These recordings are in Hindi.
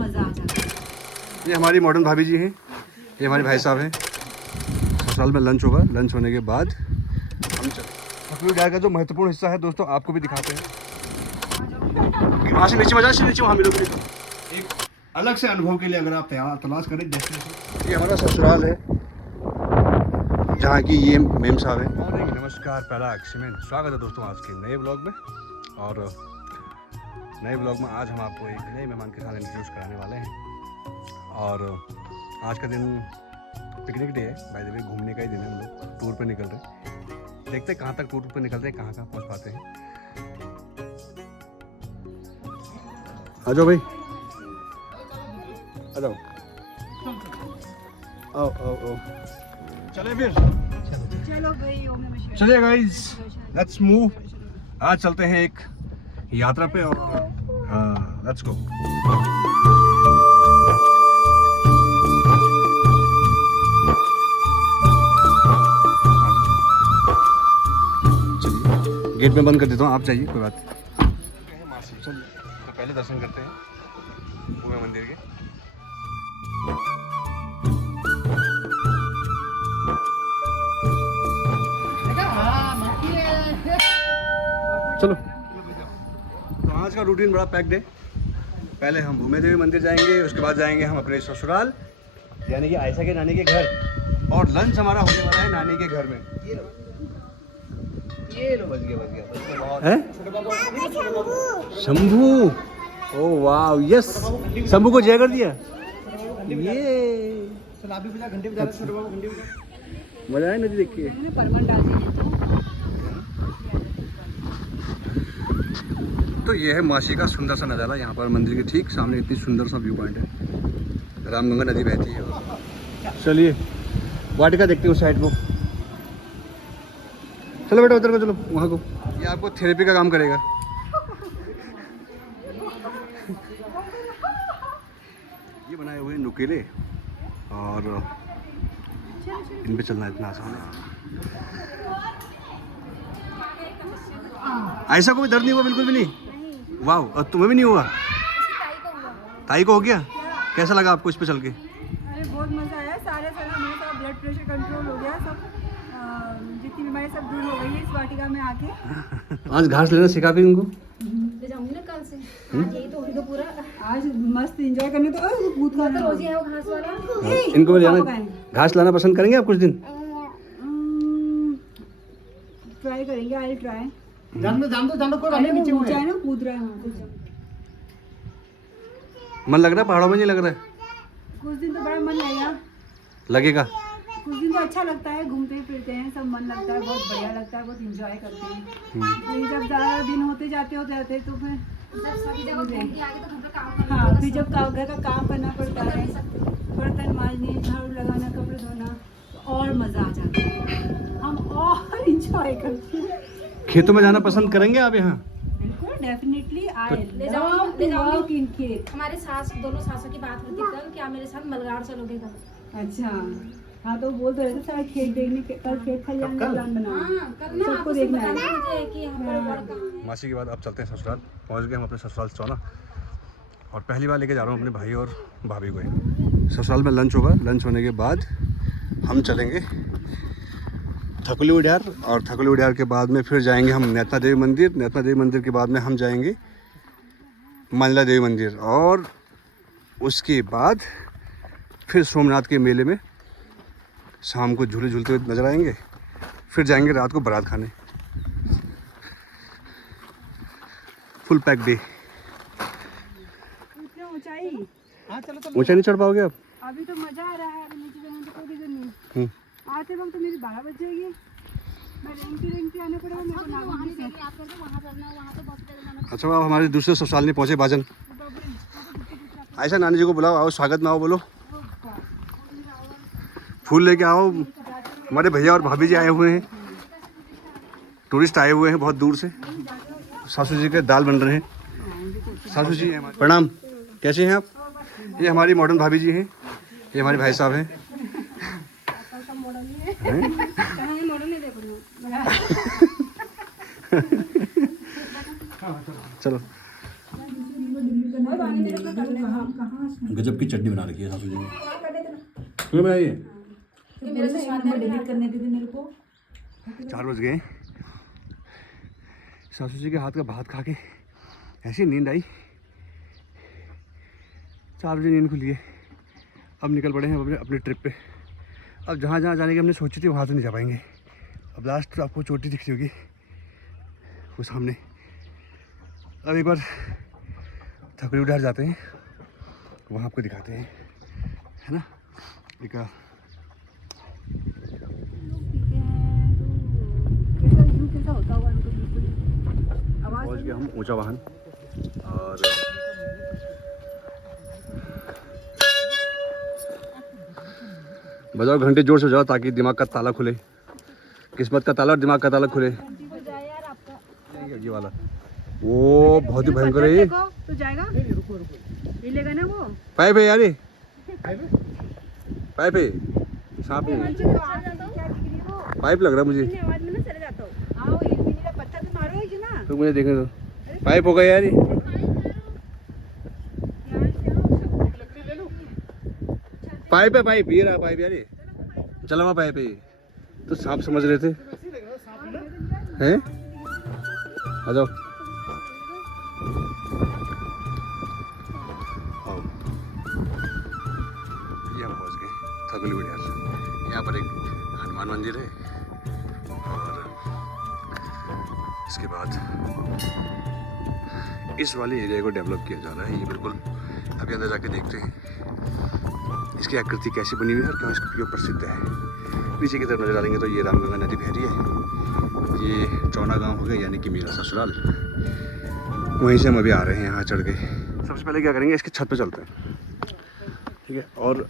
मज़ा आ जाता है। ये हमारी मॉडर्न भाभी जी हैं, ये हमारे भाई साहब हैं। ससुराल में लंच होगा, लंच होने के बाद हम चले। थकुली उड़ार का जो महत्वपूर्ण हिस्सा है दोस्तों, आपको भी दिखाते हैं। वहाँ से नीचे मजा से नीचे वहाँ मिलोगे एक अलग से अनुभव के लिए, अगर आप तलाश करें डेस्टिनेशन। ये हमारा ससुराल है, जहाँ की ये मेम साहब है। नमस्कार, पहला सीमेंट स्वागत है दोस्तों आज के नए ब्लॉग में। और नए ब्लॉग में आज हम आपको एक नए मेहमान के साथ इंट्रोड्यूस कराने वाले हैं। और आज का दिन पिकनिक डे है, बाय द वे घूमने का ही दिन है। हम लोग टूर पे निकल रहे हैं, देखते हैं कहाँ तक टूर पे निकलते हैं, कहाँ कहाँ पहुँच पाते हैं। आ जाओ भाई, आ जाओ, आओ आओ आओ, चले फिर, चलो भाई, चलिए गाइस, लेट्स मूव। आज चलते हैं एक यात्रा पे और हाँ, लेट्स गो। चलिए गेट में बंद कर देता हूँ, आप जाइए, कोई बात नहीं। चलिए तो पहले दर्शन करते हैं पूरे मंदिर के। चलो, तो आज का रूटीन बड़ा पैक्ड है। पहले हम भूमि देवी मंदिर जाएंगे, उसके बाद जाएंगे हम अपने ससुराल यानी कि आयशा के नानी के घर, और लंच हमारा होने वाला है नानी के घर में। ये लो, बच गया शंभू, ओ वाह, यस, शंभू को जय कर दिया। ये मजा आया नदी देख के। तो ये है मासी का सुंदर सा नज़ारा। यहाँ पर मंदिर के ठीक सामने इतनी सुंदर सा व्यू पॉइंट है, रामगंगा नदी बहती है। चलिए वाटिका देखते हैं उस साइड को। चलो बेटा उधर को, चलो वहाँ को। ये आपको थेरेपी का काम करेगा। ये बनाए हुए नुकीले, और इन पे चलना इतना आसान है। ऐसा कोई दर्द नहीं हुआ, बिल्कुल भी नहीं? वाह, और तुम्हें भी नहीं हुआ? ताई को हो गया? कैसा लगा आपको इस पे चल के? अरे बहुत मज़ा आया, सारे मेरे साथ ब्लड प्रेशर कंट्रोल हो गया, सब जितनी बीमारी सब दूर हो गई है इस वाटिका में आके। आज घास लेना सिखा भी उनको? ले जाऊंगी ना कल से। आज यही तो पूरा आज मस्त एंजॉय करने, तो कूद कर रोज ही है वो घास वाला। इनको भी जाना, घास लाना पसंद करेंगे आप कुछ दिन? ट्राई करेंगे, आई ट्राई। जान दो कोई वाले नीचे ऊंचा है ना, कूद रहा है वहाँ पे। मन लग रहा है पहाड़ों में? नहीं लग रहा है? कुछ दिन तो बड़ा मन लगेगा। कुछ दिन तो अच्छा लगता है, घूमते फिरते हैं, सब मन लगता है, बहुत बढ़िया लगता है, बहुत एंजॉय करते हैं। लेकिन जब ज़्यादा दिन होते जाते तो फिर जब सभी जगह घूम के आगे तो घर का काम करना हाँ, फिर जब घर का काम करना पड़ता है, बर्तन मांजने, झाड़ू लगाना, कपड़े धोना, तो और मज़ा आ जाता है, हम और एंजॉय करते हैं। खेतों में जाना पसंद करेंगे आप यहाँ? बिल्कुल, डेफिनेटली आई ले जाऊंगी। इन खेत। हमारे सास, दोनों सासों की बात होती कल कि आप मेरे साथ मलगाड़ चलोगे कल। अच्छा, हाँ तो बोल तो रहे थे सारा खेत देखने के, कल खेत खलियान का प्लान बना, सबको देखना है। कि हम बड़ा मासी के बाद अब चलते हैं ससुराल। पहुँच गए हम अपने ससुराल चौना, और पहली बार लेके जा रहा हूँ अपने भाई और भाभी को। ससुराल में लंच होगा, लंच होने के बाद हम चलेंगे थकुली उड़ार, और थकुली उड़ार के बाद में फिर जाएंगे हम नेतना देवी मंदिर। नेतना देवी मंदिर के बाद में हम जाएंगे मंडला देवी मंदिर, और उसके बाद फिर सोमनाथ के मेले में शाम को झूले झूलते हुए नजर आएंगे। फिर जाएंगे रात को बारात खाने। Full pack day. ऊंचाई नहीं चढ़ पाओगे आप? अभी तो मजा आ रहा है, अभी नीचे जाने तो कोई दिक्कत नहीं। आते वक्त तो मेरी 12 बज जाएगी, मैं रेंगती आने पड़ेगा मेरे को। अच्छा, आप हमारे दूसरे ससुराल में पहुंचे बाजन। ऐसा नानी जी को बुलाओ, आओ स्वागत में आओ, बोलो फूल लेके आओ। हमारे भैया और भाभी जी आए हुए हैं, टूरिस्ट आए हुए हैं बहुत दूर से। सासू जी के दाल बन रहे हैं। सासू जी प्रणाम, कैसे हैं आप? ये हमारी मॉडर्न भाभी जी हैं, ये हमारे भाई साहब हैं। चलो कोई बात नहीं, तेरे को कर ले काम। कहाँ से गजब की चटनी बना रखी है सासू जी ने। काम कर ले तेरा। क्यों बनाई है? क्योंकि मेरे से स्वाद डिलीट करने दे मेरे को। 4 बज गए। सासू जी के हाथ का भात खा के ऐसी नींद आई, 4 बजे नींद खुली है। अब निकल पड़े हैं अपने ट्रिप पे। अब जहाँ जहाँ जाने की हमने सोची थी वहाँ तो नहीं जा पाएंगे। अब लास्ट तो आपको चोटी दिख रही होगी वो सामने। अब एक बार थकड़ी उधार जाते हैं, वहाँ आपको दिखाते हैं, है ना। एक कैसा होता होगा उनको बिल्कुल आवाज। पहुँच गए हम ऊंचा वाहन। और बजाओ घंटे जोर से बजाओ ताकि दिमाग का ताला खुले, किस्मत का ताला और दिमाग का ताला खुले। ये वाला वो बहुत ही भयंकर है ये। तो जाएगा ये लेगा ना वो पाइप है यार, ये पाइप है, सांप है, पाइप लग रहा है मुझे। आवाज में ना चले जाता हूँ। हाँ वो ये पत्थर तो मारो ही ना। तो मुझे देखने दो, पाइप होगा यार ये। पाइप है, पाइप ये रहा पाइप यार, ये चला हुआ पाइप है ये। तो सांप समझ रहे थे हैं? आ जाओ आओ। ये हम पहुँच गए थकुली बिहार। यहाँ पर एक हनुमान मंदिर है और इसके बाद इस वाले एरिया को डेवलप किया जा रहा है। ये बिल्कुल अभी अंदर जाके देखते हैं इसकी आकृति कैसी बनी हुई है और क्यों क्यों प्रसिद्ध है। नीचे की तरफ नजर डालेंगे तो ये रामगंगा नदी बह रही है। ये चौना गांव हो गया यानी कि मेरा ससुराल। वहीं से हम अभी आ रहे हैं यहाँ चढ़ के। सबसे पहले क्या करेंगे, इसके छत पे चलते हैं, ठीक है। और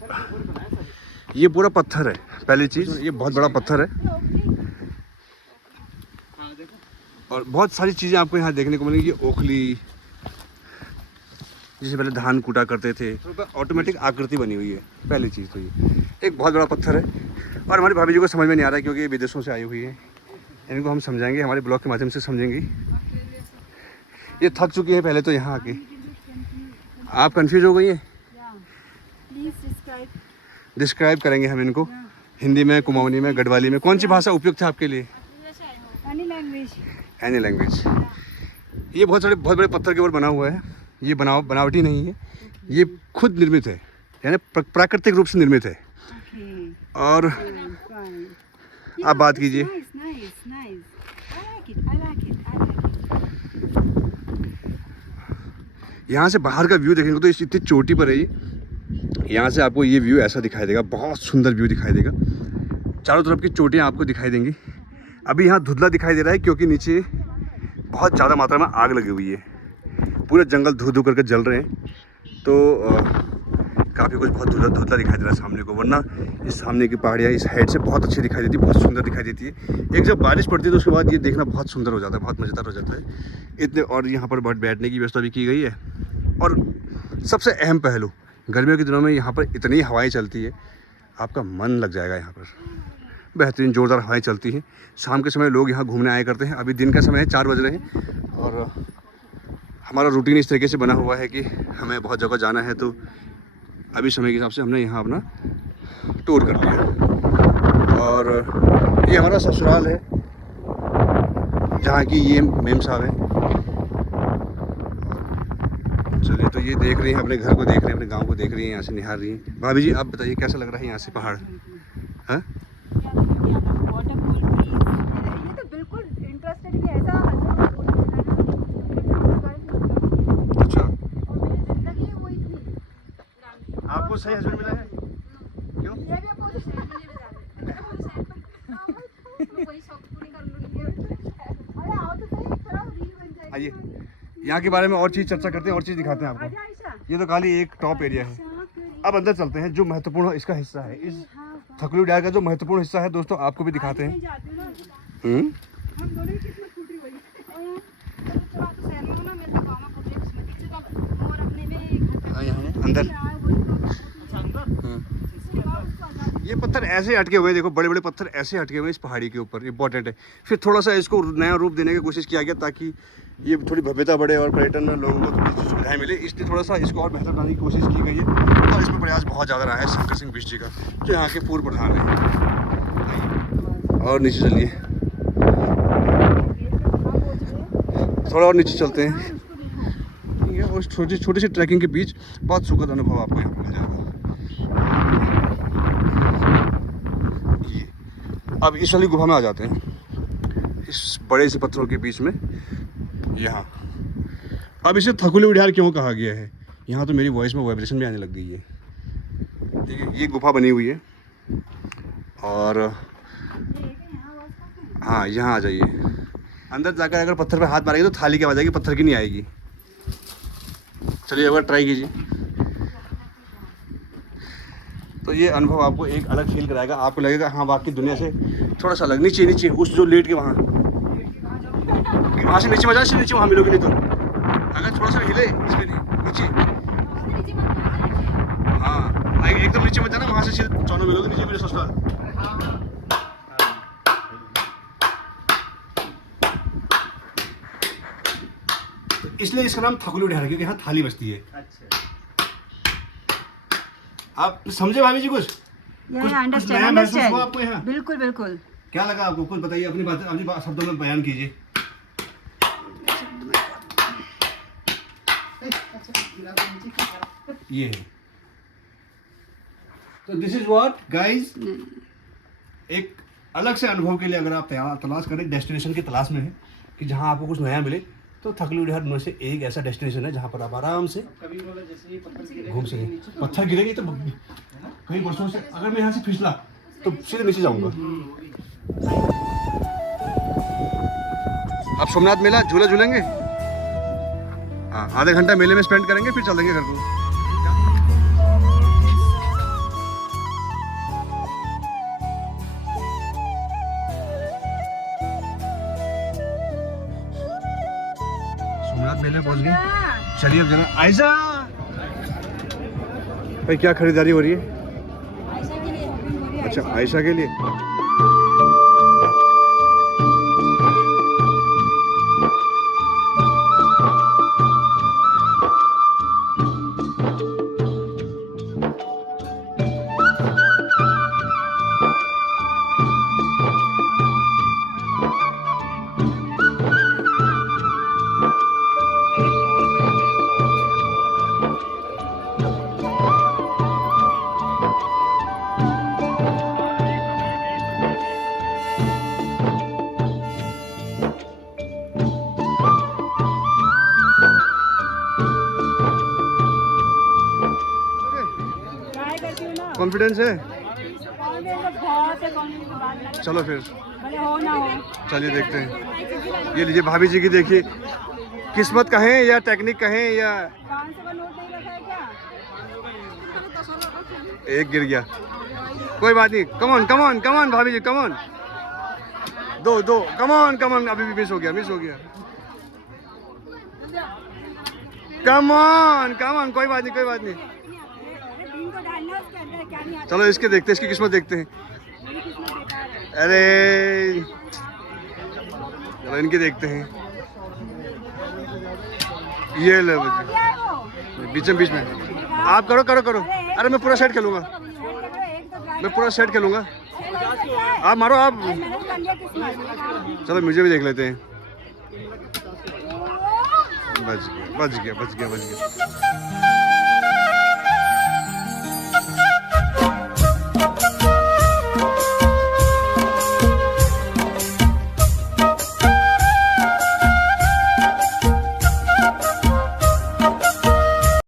ये पूरा पत्थर है, पहली चीज़ ये बहुत बड़ा पत्थर है और बहुत सारी चीज़ें आपको यहाँ देखने को मिलेंगी। ओखली जिसे पहले धान कूटा करते थे, तो ऑटोमेटिक आकृति बनी हुई है। पहली चीज़ तो ये एक बहुत बड़ा पत्थर है और हमारी भाभी जी को समझ में नहीं आ रहा है क्योंकि ये विदेशों से आई हुई है। इनको हम समझाएंगे, हमारे ब्लॉग के माध्यम से समझेंगी। ये थक चुकी है पहले तो यहाँ आके। आप कंफ्यूज हो गई हैं? डिस्क्राइब करेंगे हम इनको हिंदी में, कुमाऊनी में, गढ़वाली में। कौन सी भाषा उपयुक्त है आपके लिए? Any language. ये बहुत बड़े पत्थर के ऊपर बना हुआ है। ये बनावटी नहीं है, ये खुद निर्मित है, यानी प्राकृतिक रूप से निर्मित है। और आप बात कीजिए। यहाँ से बाहर का व्यू देखेंगे तो इस इतनी चोटी पर है ये। यहाँ से आपको ये व्यू ऐसा दिखाई देगा, बहुत सुंदर व्यू दिखाई देगा। चारों तरफ की चोटियाँ आपको दिखाई देंगी। अभी यहाँ धुंधला दिखाई दे रहा है क्योंकि नीचे बहुत ज़्यादा मात्रा में आग लगी हुई है। पूरे जंगल धू धू करके जल रहे हैं, तो काफ़ी कुछ बहुत धुंधला दिखाई दे रहा है सामने को। वरना इस सामने की पहाड़ियाँ इस साइड से बहुत अच्छी दिखाई देती है, बहुत सुंदर दिखाई देती है। एक जब बारिश पड़ती है तो उसके बाद ये देखना बहुत सुंदर हो जाता है, बहुत मज़ेदार हो जाता है इतने। और यहाँ पर बैठने की व्यवस्था भी की गई है। और सबसे अहम पहलू, गर्मियों के दिनों में यहाँ पर इतनी हवाएं चलती है, आपका मन लग जाएगा। यहाँ पर बेहतरीन ज़ोरदार हवाएं चलती हैं। शाम के समय लोग यहाँ घूमने आया करते हैं। अभी दिन का समय है, 4 बज रहे हैं और हमारा रूटीन इस तरीके से बना हुआ है कि हमें बहुत जगह जाना है, तो अभी समय के हिसाब से हमने यहाँ अपना टूर कर लिया। और ये हमारा ससुराल है जहाँ की ये मेम साहब है। चलिए, तो ये देख रही हैं, अपने घर को देख रहे हैं, अपने गांव को देख रही हैं, यहाँ से निहार रही हैं। भाभी जी आप बताइए कैसा लग रहा है यहाँ से पहाड़? हाँ ये तो बिल्कुल इंटरेस्टेड भी ऐसा। अच्छा, और मेरी जिंदगी वही थी। आपको सही हस्बैंड मिला है? क्यों? ये भी आपको वही शौक पूरी कर लूंगी। अरे आओ तो सही, थोड़ा रील बन जाएगी। आइए, यहाँ के बारे में और चीज़ चर्चा करते हैं, और चीज़ दिखाते हैं आजा आपको। आयशा। ये तो खाली एक टॉप एरिया है। अब अंदर चलते हैं, जो महत्वपूर्ण इसका हिस्सा है, इस थकुली डायर का जो महत्वपूर्ण हिस्सा है दोस्तों, आपको भी दिखाते हैं। हम दोनों की किस्मत फूटी हुई अंदर ये पत्थर ऐसे अटके हुए हैं, देखो बड़े बड़े पत्थर ऐसे अटके हुए हैं इस पहाड़ी के ऊपर, इंपॉर्टेंट है। फिर थोड़ा सा इसको नया रूप देने की कोशिश किया गया ताकि ये थोड़ी भव्यता बढ़े और पर्यटन में लोगों को थोड़ी सुविधाएं मिले, इसलिए थोड़ा सा इसको और बेहतर बनाने की कोशिश की गई है। और इसमें प्रयास बहुत ज़्यादा रहा है शंकर सिंह बिष्ट जी का, जो यहाँ के पूर्व प्रधान हैं। और नीचे चलिए, थोड़ा और नीचे चलते हैं। ये और छोटी छोटी सी ट्रैकिंग के बीच बहुत सुखद अनुभव आपको यहाँ पर मिल जाएगा। ये अब इस वाली गुफा में आ जाते हैं, इस बड़े से पत्थरों के बीच में यहाँ। अब इसे थकुली उड़ियार क्यों कहा गया है? यहाँ तो मेरी वॉइस में वाइब्रेशन भी आने लग गई है। देखिए ये गुफा बनी हुई है और हाँ यहाँ आ जाइए। अंदर जाकर अगर पत्थर पे हाथ मारेंगे तो थाली की आवाज़ आएगी, पत्थर की नहीं आएगी। चलिए एक बार ट्राई कीजिए। तो ये अनुभव आपको एक अलग फील कराएगा, आपको लगेगा हाँ बाकी दुनिया से थोड़ा सा अलग। नीचे नीचे उस जो लेट के वहाँ से नीचे मजा, नीचे वहाँ मिलोगे नहीं तो अगर थोड़ा सा हिले इसमें नहीं नीचे, हाँ एकदम नीचे मत जाना, वहाँ से सीधे चौनो मिलोगे नीचे मेरे ससुराल। इसलिए इसका नाम थकुली उड़ियार है क्योंकि यहाँ थाली बजती है। आप समझे भाभी जी कुछ नया महसूस हुआ आपको यहाँ? बिल्कुल बिल्कुल। क्या लगा आपको? कुछ बताइए, अपनी बात अपनी शब्दों में बयान कीजिए। ये है तो दिस इज व्हाट गाइस, एक अलग से अनुभव के लिए अगर आप तलाश करें, डेस्टिनेशन की तलाश में है कि जहाँ आपको कुछ नया मिले, तो थकुली उड़ियार में से एक ऐसा डेस्टिनेशन है जहाँ पर आप आराम से घूम सकें। पत्थर गिरेगी तो कई वर्षों से अगर मैं यहाँ से फिसला तो सीधे नीचे जाऊँगा। अब सोमनाथ मेला झूला झूलेंगे, हाँ आधे घंटा मेले में स्पेंड करेंगे, फिर चलेंगे घर को। सोमनाथ मेले में पहुंच गए, चलिए अब जाना। आयशा भाई क्या खरीदारी हो रही है? अच्छा आयशा के लिए। कॉन्फिडेंस है? चलो फिर चलिए देखते हैं। ये लीजिए भाभी जी की, देखिए किस्मत कहें या टेक्निक कहें या एक गिर गया, कोई बात नहीं। कमॉन कमॉन कमॉन भाभी जी कमॉन, दो कमॉन कमॉन, अभी भी मिस हो गया कमॉन कमॉन, कोई बात नहीं। चलो इसके देखते हैं, इसकी किस्मत देखते हैं। अरे चलो इनके देखते हैं। ये ले बीच में आप करो। अरे मैं पूरा सेट खेलूंगा, आप मारो आप। चलो मुझे भी देख लेते हैं। बच गया।